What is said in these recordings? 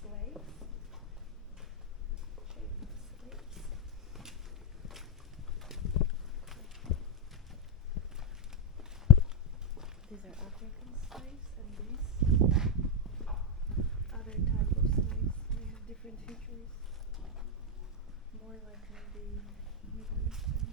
slaves. Show you the slaves. These are African slaves, and these other type of slaves. They have different features. More like the Middle Eastern.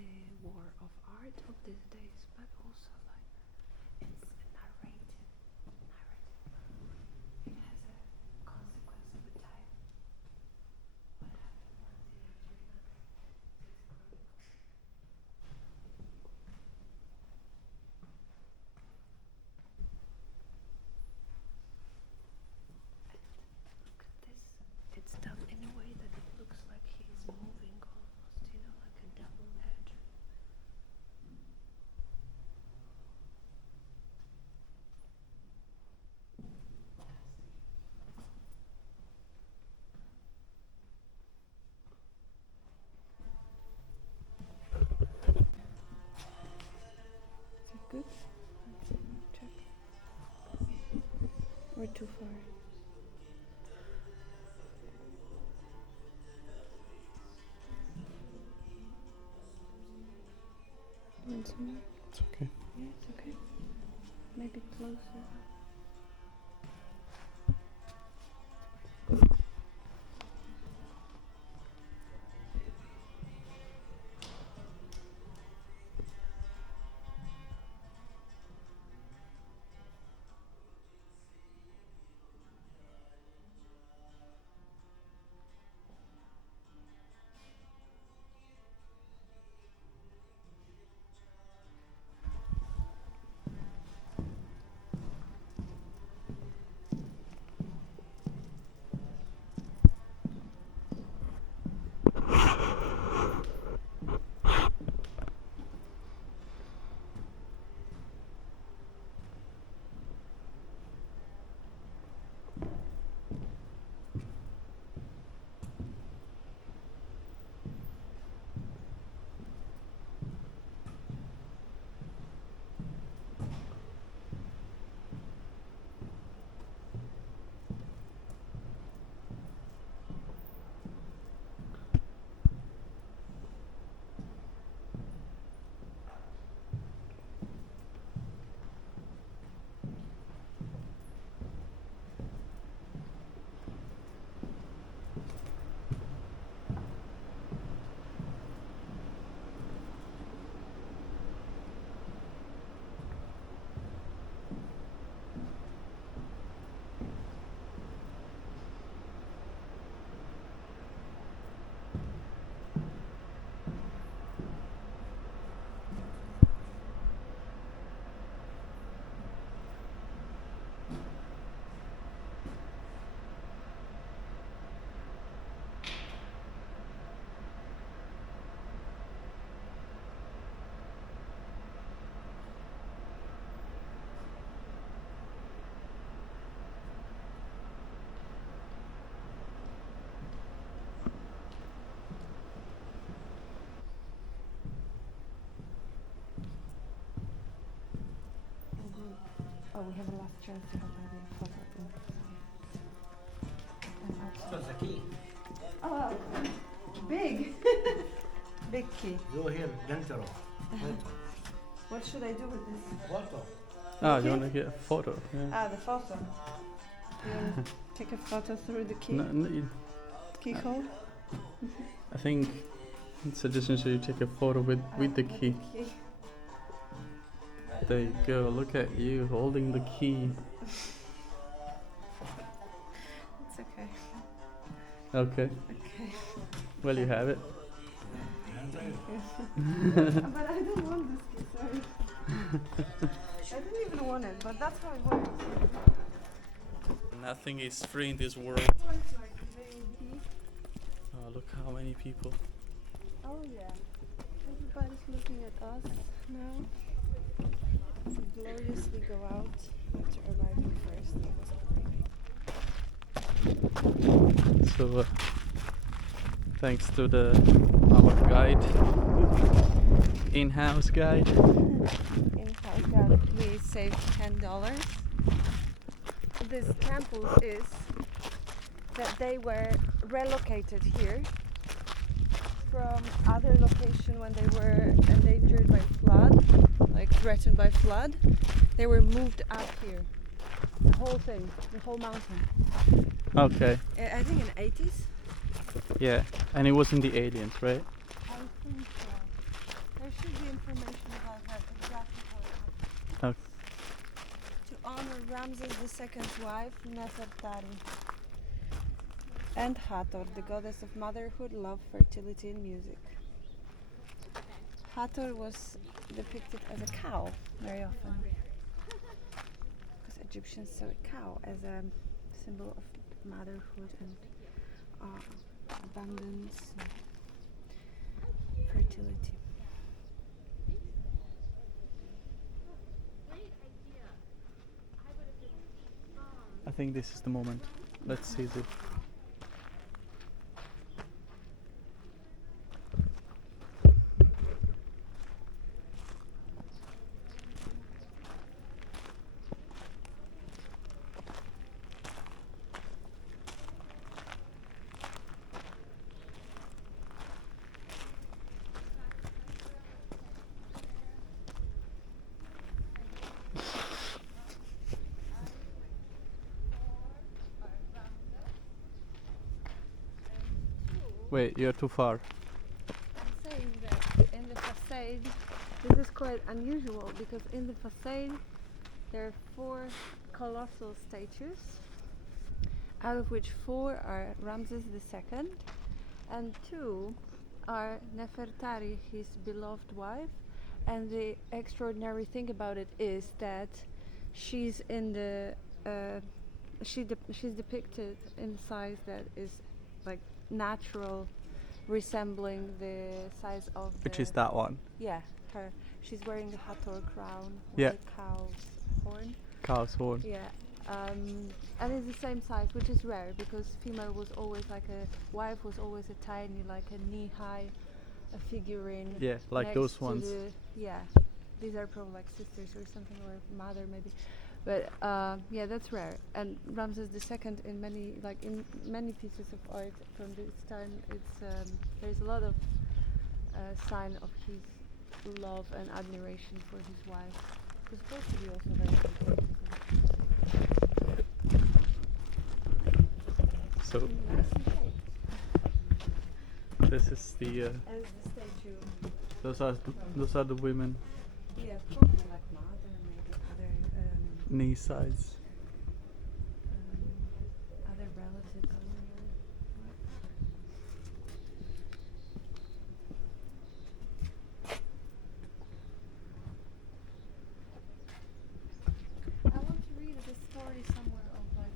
the war of art of these days, but also like it's narrated. It has a consequence over time. What happened once in history matters. It's chronicle. Look at this. It's done in a way that it looks like he's moving almost, you know, like a double edge. Is it good? Let's check. Or too far? Want some more? It's okay. Yeah, it's okay. Maybe closer. Oh, we have a last chance to have maybe a photo. What's the key? Oh, big. Big key. Go here, dentro. What should I do with this? Photo. Ah, you want to get a photo? Yeah. Ah, the photo. You want to take a photo through the key? Keyhole? I think suggestion should you take a photo with the key. There you go. Look at you holding the key. It's okay. Okay. Okay. Well, you have it. But I don't want this key, sorry. I didn't even want it, but that's how it works. Nothing is free in this world. Oh, look how many people. Oh yeah. Everybody's looking at us now. We gloriously go out after arriving first. That was So, thanks to our guide, in-house guide. in-house guide. We saved $10. This temple is that they were relocated here from other location when they were endangered by flood, like threatened by flood. They were moved up here. The whole thing, the whole mountain. Okay. I think in the 80s. Yeah, and it wasn't the aliens, right? I think so. There should be information about that exactly how it happened. Okay. To honor Ramses II's wife, Nefertari, and Hathor, the goddess of motherhood, love, fertility, and music. Hathor was depicted as a cow very often, because Egyptians saw a cow as a symbol of motherhood and abundance and fertility. I think this is the moment. Let's seize it. Wait, you're too far. I'm saying that in the facade, this is quite unusual because in the facade there are 4 colossal statues, out of which 4 are Ramses II and 2 are Nefertari, his beloved wife. And the extraordinary thing about it is that she's in the she's depicted in size that is like natural, resembling the size of Which the, is that one? yeah, her. She's wearing the Hathor crown with Yeah. the cow's horn. Cow's horn. Yeah, and it's the same size, which is rare because female was always like a wife was always a tiny, like a knee-high, a figurine. Yeah, like next those to ones. yeah, these are probably like sisters or something, or mother maybe. But yeah, that's rare. And Ramses II, in many pieces of art from this time, it's there's a lot of sign of his love and admiration for his wife. It was supposed to be also very important. So Nice and shaped. this is the. As the statue. Those are the women. Yeah, probably like mother, maybe other Knee size. other relatives. I want to read the story somewhere of like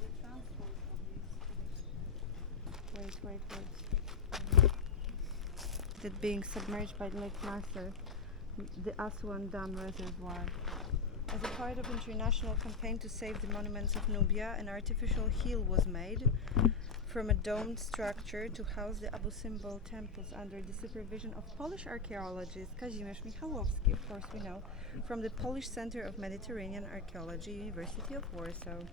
the transport of these. Wait. That being submerged by Lake Nasser, the Aswan Dam Reservoir. As a part of international campaign to save the monuments of Nubia, an artificial hill was made from a domed structure to house the Abu Simbel Temples under the supervision of Polish archaeologist Kazimierz Michałowski, of course we know, from the Polish Center of Mediterranean Archaeology, University of Warsaw.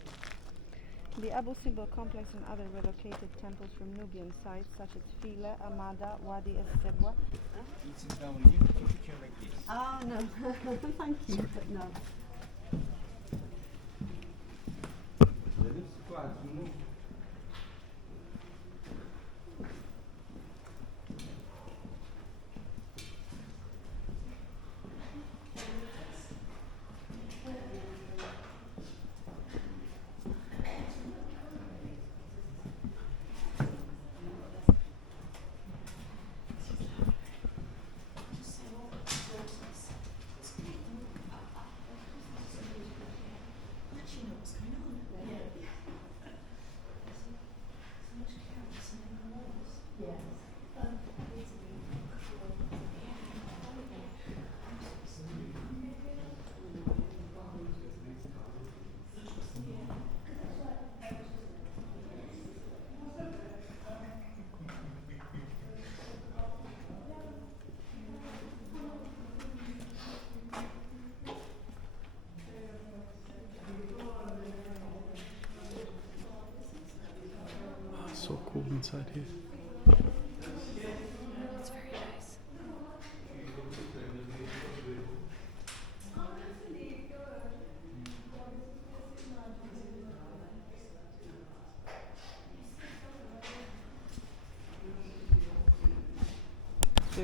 The Abu Simbel complex and other relocated temples from Nubian sites such as File, Amada, Wadi Es-Sedwa. Sit down, you can take a picture like this. Oh no, thank you, but no. So cool inside here. It's very nice.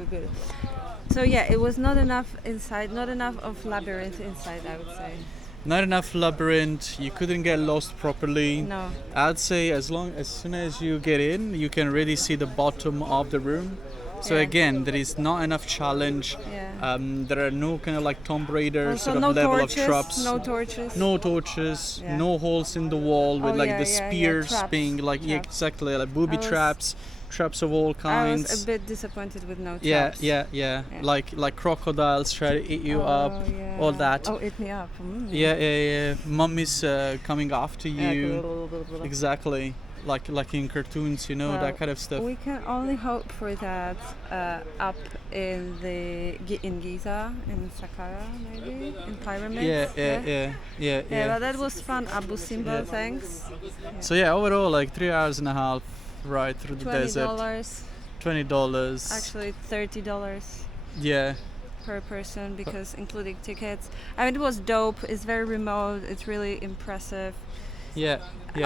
too good. So yeah, it was not enough inside, not enough of labyrinth inside, I would say. Not enough labyrinth. You couldn't get lost properly. No. I'd say as soon as you get in, you can really see the bottom of the room. So Yeah. again, there is not enough challenge. Yeah. There are no kind of like Tomb Raider Also, sort of no level torches, of traps. no torches. No torches, Yeah. no holes in the wall with Oh, like yeah, the yeah, spears traps, being like yeah, traps. exactly like booby I was- traps, traps of all I kinds. was a bit disappointed with no yeah, traps. yeah, Yeah. like crocodiles try to eat you up, yeah. all that. Oh, eat me up. Mm. Yeah. Mummies coming after Yeah, you. Exactly, like in cartoons, you know, Well, that kind of stuff. We can only hope for that up in in Giza, in Saqqara, maybe in pyramids. Yeah. But that was fun. Abu Simbel, Yeah. thanks. So yeah, overall like 3 hours and a half ride through the desert. $20. $20. Actually, $30 Yeah. per person because including tickets. I mean, it was dope. It's very remote. It's really impressive. Yeah.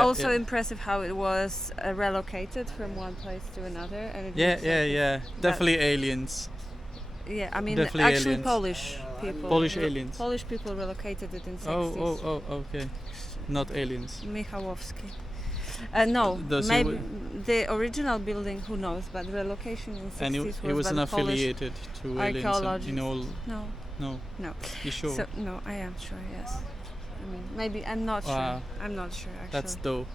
Also impressive how it was relocated from one place to another. And it Yeah, looks like yeah. Definitely aliens. Yeah, I mean, Definitely actually aliens. Polish people. Polish aliens. Polish people relocated it in 60s. Oh, okay. Not aliens. Michałowski. No, Does he maybe w- the original building, who knows, but relocation in 60s And he was wasn't by the Polish affiliated to aliens. archaeologists. You know, No, no. no. You sure? So, no, I am sure, yes. I mean, maybe, I'm not Wow. sure. I'm not sure, actually. That's dope.